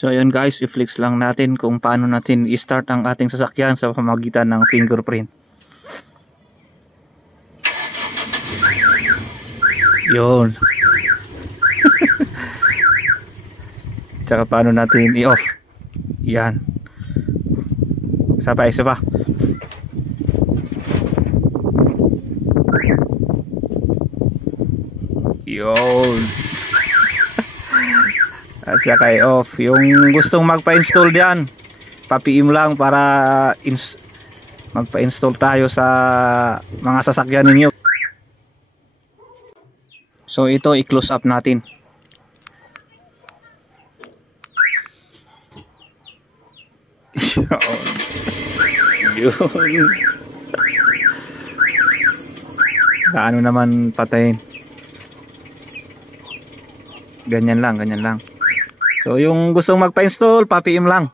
So ayun guys, i-flex lang natin kung paano natin i-start ang ating sasakyan sa pamamagitan ng fingerprint. Yun. Tsaka paano natin i-off. Yan. Isa pa. Yun. At saka i-off. Yung gustong magpa-install diyan, pa-PM lang para magpa-install tayo sa mga sasakyan ninyo. So ito i-close up natin. Yun. Paano naman patayin? Ganyan lang. So yung gustong magpa-install, pa-PM lang.